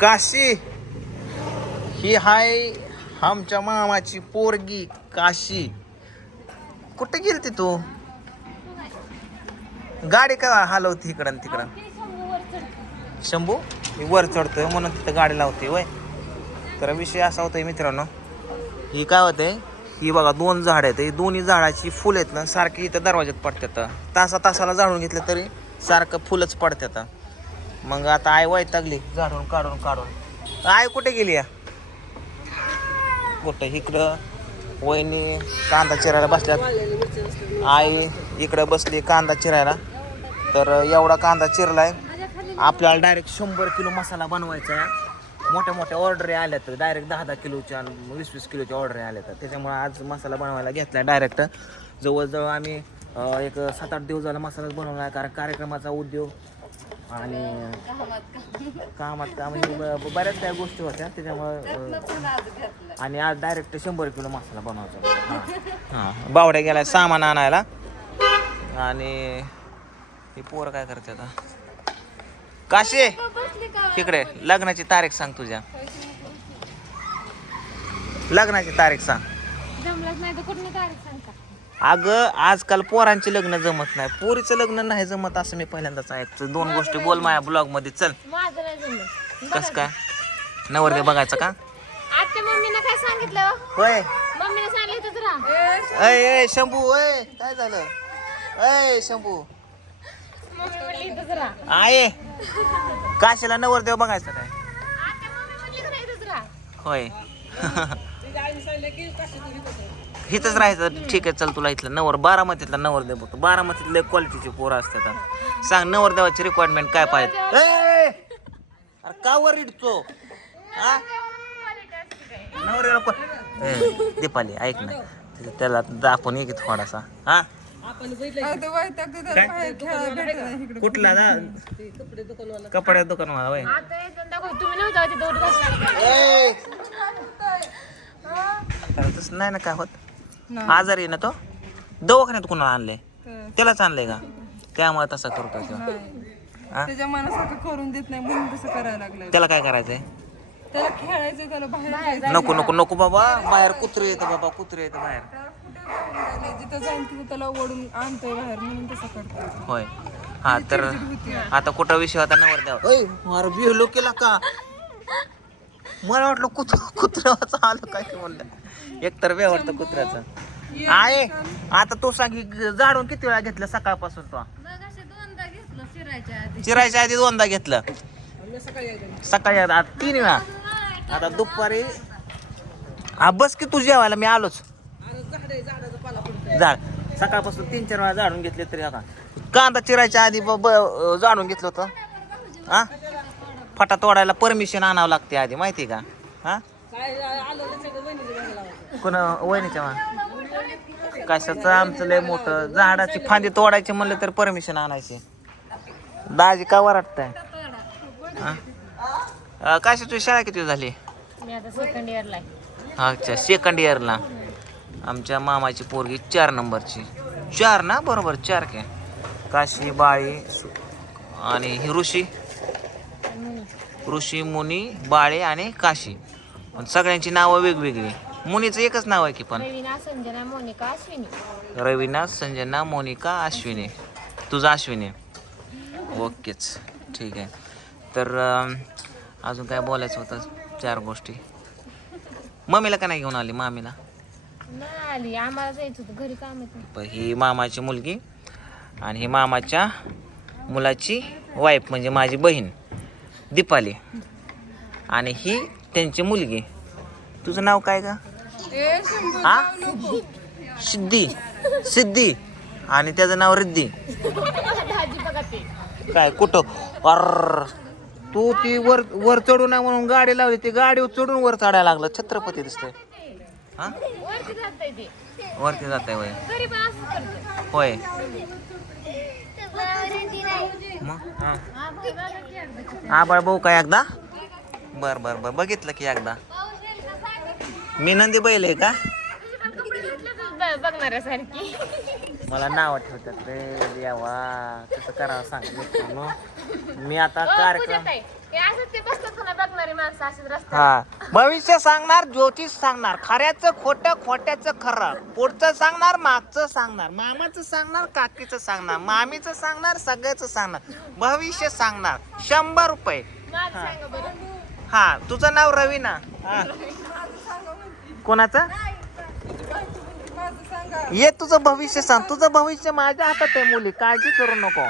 काशी. ही हाय आमच्या मामाची पोरगी काशी. कुठे गेलती तू? गाडी का हलवती इकडं तिकडं? शंभू मी वर चढतोय म्हणून तिथं गाडी लावते वय तर विषय असा होतोय मित्रांनो. ही काय होते ही बघा दोन झाड आहेत. ही दोन्ही झाडाची फुल आहेत ना सारखी इथं दरवाज्यात पडतात. तासा तासाला झाडून घेतलं तरी सारखं फुलच पडतात. मग आता आई वैतागली. झाडून काढून काढून. आई कुठे गेली या? कुठं? इकडं. वहिनी कांदा चिरायला बसल्यात. आई इकडं बसली कांदा चिरायला. तर एवढा कांदा चिरलाय. आपल्याला डायरेक्ट शंभर किलो मसाला बनवायचा आहे. मोठ्या मोठ्या ऑर्डरी आल्या तर डायरेक्ट दहा दहा किलोच्या आणि वीस वीस किलोच्या ऑर्डरी आल्या तर त्याच्यामुळे आज मसाला बनवायला घेतला डायरेक्ट जवळजवळ आम्ही एक सात आठ दिवस झाला मसालाच बनवला आहे कारण कार्यक्रमाचा उद्योग आणि कामात काम. म्हणजे बऱ्याच काही गोष्टी होत्या त्याच्यामुळं आणि आज डायरेक्ट शंभर किलो मसाला बनवायचा. हां. बावड्या गेलाय सामान आणायला. आणि ही पोरं काय करते आता काशे इकडे लग्नाची तारीख सांग तुझ्या. लग्नाची तारीख सांग. तारीख सांगता? अगं आजकाल पोरांचे लग्न जमत नाही. पोरीचं लग्न नाही जमत असं मी पहिल्यांदाच ऐकतो दोन गोष्टी बोल माझ्या ब्लॉगमध्ये चल. माझं नाही जमलं कस काय? नवरदे बघायचं का? आता मम्मीनं काय सांगितलं? होय. मम्मीने सांगितलं अय अय शंभू अय काय झालं? अय शंभू. मम्मी म्हणली इथंच राहा. आहे काशीला नवरदेव बघायचं काय? आता मम्मी म्हणली का नाही इथंच राहा होय इथंच राहायचं. ठीक आहे चल तुला इथलं नवर बारामतीतला नवरदेव बघतो बारामतीतले क्वालिटीचे पोरं असतात. सांग नवरदेवाची रिक्वायरमेंट काय पाहिजे! अरे का वर इडतो? हा? ए, दीपाली ऐक ना. ते- त्याला दाखवून ये की थोडासा. हा? कुठला ना कपड्या वय ए! अरे तसं नाही ना काय होत? आजारी आहे ना तो? दवाखान्यात कुणाला आणले त्यालाच आणलंय का? त्यामुळे तसं करतो तो? हा? त्याच्या मनासारखं करून देत नाही म्हणून तसं करायला लागलं त्याला काय करायचंय? त्याला खेळायचं त्याला बाहेर जायचं. नको नको नको बाबा. बाहेर कुत्रे येतं बाबा कुत्रे येतं बाहेर. जिथं जाईन तिथं त्याला ओढून आणतोय बाहेर म्हणून तसं करतोय. होय. हा तर आता कुठं विषय होता नवर द्यावा. अरे बिहलो केला का? मला वाटलं कुत्र कुत्र्याचं आलं काय ते म्हणलं. एकतर बे वाटतं कुत्र्याचं. आहे. आता तो सांग की झाडून किती वेळा घेतलं सकाळपासून तो? दोनदा घेतलं फिरायच्या आधी. चिरायच्या आधी दोनदा घेतलं. सकाळी आता आता तीन वेळा. आता दुपारी हा बस की तू जेवायला मी आलोच. झाड सकाळपासून तीन चार वेळा झाडून घेतले तरी आता. कांदा चिरायच्या आधी ब- ब- झाडून घेतलं होतं. हा? फटा तोडायला परमिशन आणावं लागते आधी माहिती का? हा? कोण वहिनीच्या मा कशाचं? आमचं लय मोठं. झाडाची फांदी तोडायची म्हणलं तर परमिशन आणायची. दाजी का वाटतंय काय तुझी शाळा किती झाली? मी आता सेकंड इयरला आहे. अच्छा सेकंड इयरला आमच्या मामाची पोरगी चार नंबरची. चार ना? बरोबर चार के. काशी बाळी आणि ही ऋषी? ऋषी मुनी बाळे आणि काशी. पण सगळ्यांची नावं वेगवेगळी. मुनीचं एकच नाव आहे की पण? रवीना संजना मोनिका अश्विनी. रवीना संजना मोनिका अश्विनी. तुझा अश्विनी. ओकेच. ठीक आहे. तर अं, अजून काय बोलायचं होतं? चार गोष्टी. मम्मीला का नाही घेऊन आली? मामीला? नाही आली. आम्हाला जायचं होतं. घरी काम येत प- ही मामाची मुलगी आणि ही मामाच्या मुलाची वाईफ म्हणजे माझी बहीण दीपाली. आणि ही त्यांची मुलगी. तुझं नाव काय का हा सिद्धी. सिद्धी. आणि त्याचं नाव रिद्धी. काय कुठं? अर. तू ती वर वर चढू नये म्हणून गाडी लावली. ती गाडी चढून वर चढायला लागलं. छत्रपती दिसतंय. हा? वरती जात वरती आहे वय. होय. मग? हा. आबाळ भाऊ काय एकदा. बर बर बर. बघितलं की एकदा. मी नंदी बैल आहे का? बघणाऱ्यासारखी. मला नाव ठेवतात रे देवा. कसं करावं सांग मित्रांनो. मी आता कार्यक्रम हे भविष्य सांगणार ज्योतिष सांगणार. खऱ्याचं खोटं खोट्याचं खरं. पुढचं सांगणार मागचं सांगणार. मामाचं सांगणार काकीचं सांगणार. मामीचं सांगणार सगळ्याचं सांगणार. भविष्य सांगणार. शंभर रुपये. हा. तुझं नाव रवी ना हा. कोणाचं? ये तुझं भविष्य सांग. तुझं भविष्य माझ्या हातात आहे मुली. काळजी करू नको.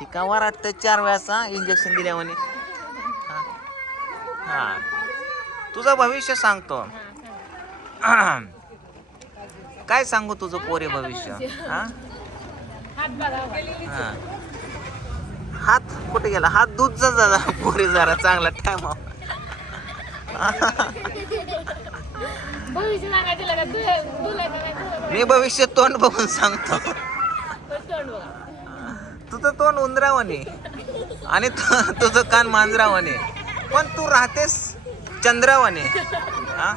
ही का वाटतं चार वेळाचा इंजेक्शन दिल्या म्हणे. हां. तुझं भविष्य सांगतो. काय सांगू तुझं पोरे भविष्य? हां? हात हात कुठे गेला? हात दूध जा पोरे जरा चांगला टाइम भविष्य मी भविष्य तोंड बघून सांगतो. पण तोंड बघा. तुझं तोंड उंदरावाने आणि तु- तुझं कान मांजरावाने पण तू राहतेस चंद्रावाने हा?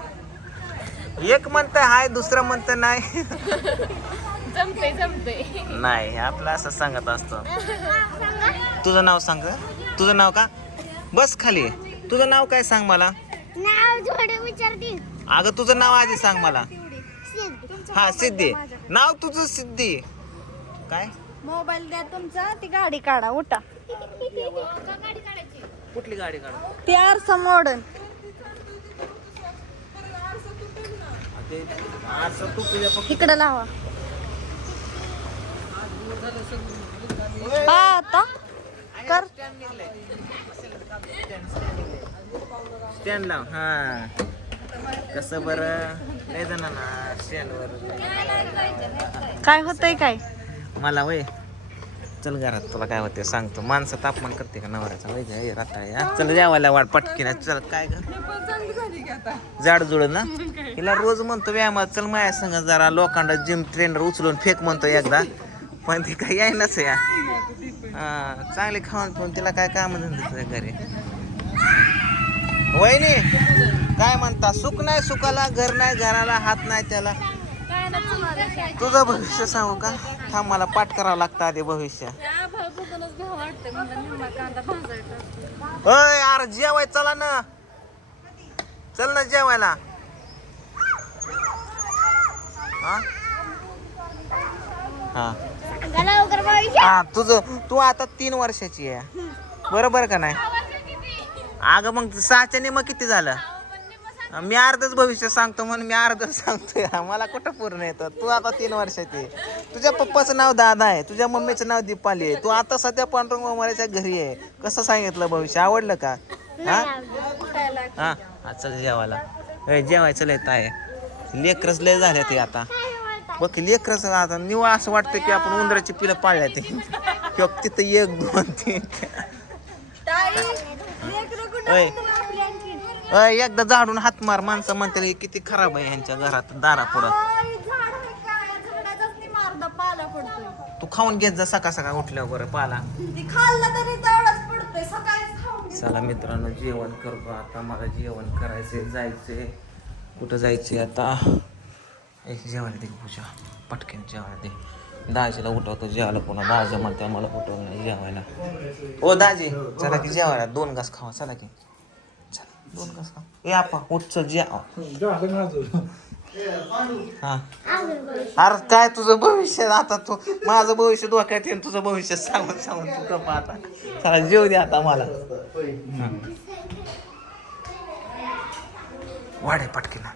एक म्हणतं हाय दुसरं म्हणतं नाही. जमते जमते नाही आपलं असं सांगत असतो. तुझं नाव सांग गं. तुझं नाव का? बस खाली. तुझं नाव काय सांग मला? नाव जोडे अगं तुझं नाव आधी सांग मला. हा सिद्धी. नाव तुझं सिद्धी. काय? मोबाईल द्या तुमचा ती गाडी काढा उठा. कुठली गाडी काढ? ती आरसा मॉडर्न इकडे लावा. हा आता. कर. स्टँड लाव. हा. कसं बरं? लय जणांना स्टँडवर काय होतंय काय? मला वय. चल घरात तुला काय होते सांगतो. माणसं तापमान करते का नवऱ्याचा? वय हा. चल जेवायला वाट पटकीन चल काय पण जाड जुळत ना? हिला रोज म्हणतो व्यायामात चल माझ्या संग जरा लोखंडा जिम ट्रेनर उचलून फेक म्हणतो एकदा. पण ती काही येईनच या. हा चांगली खाऊन पिऊन तिला काय काम धंदे घरी? वहिनी! काय म्हणता सुख नाही सुखाला घर नाही घराला हात नाही त्याला. तुझं भविष्य सांगू का? थांब मला पाठ करावं लागतं आधी भविष्य. अय अरे जेवाय चला ना. चल ना जेवायला. हा? हा. तुझं तू आता तीन वर्षाची आहे. बरोबर का नाही? अगं मग सहाच्या मग किती झालं? मी अर्धच भविष्य सांगतो म्हणून मी अर्धच सांगतोय. मला कुठं पूर्ण येतं? तू आता तीन वर्षाची आहे. तुझ्या पप्पाचं नाव दादा आहे. तुझ्या मम्मीचं नाव दीपाली आहे. तू आता सध्या पांडुरंग मामाच्या घरी आहे कसं सांगितलं भविष्य? आवडलं का? हा? हा? चल जेवायला. जेवायचं लय आहे लेकरच लय झाले ते आता. बघ लेकरच आता निवा असं वाटतं की आपण उंदराची पिलं पाळल्या ते. किंवा तिथं एक दोन तीन. ओय, एकदा झाडून हात मार माणसं म्हणते "हे किती खराब आहे यांच्या घरात दारा पुढं पाला पडतोय. तू खाऊन घेत जा सकाळ सकाळ उठल्यावर बरं पाला. ती खाल्लं तरी तेवढाच पडतोय सकाळीच खाऊन घे. चला मित्रांनो जेवण करतो आता. मला जेवण करायचे जायचे कुठं जायचे आता? एक जेवायला दे पूजा. पटकन जेवायला दे. दाजीला उठवतो जेवायला पुन्हा. दाजी म्हणते मला उठव नाही जेवायला. ओ दाजी चला की जेवायला. दोन घास खावा चला की. दोन ए आपा हा अरे काय तुझं भविष्य आता तू माझं भविष्य डोक्यात येऊन तुझं भविष्य सांगून सांगून तू कप आता चला जेव दे आता मला. वाढे पटकीला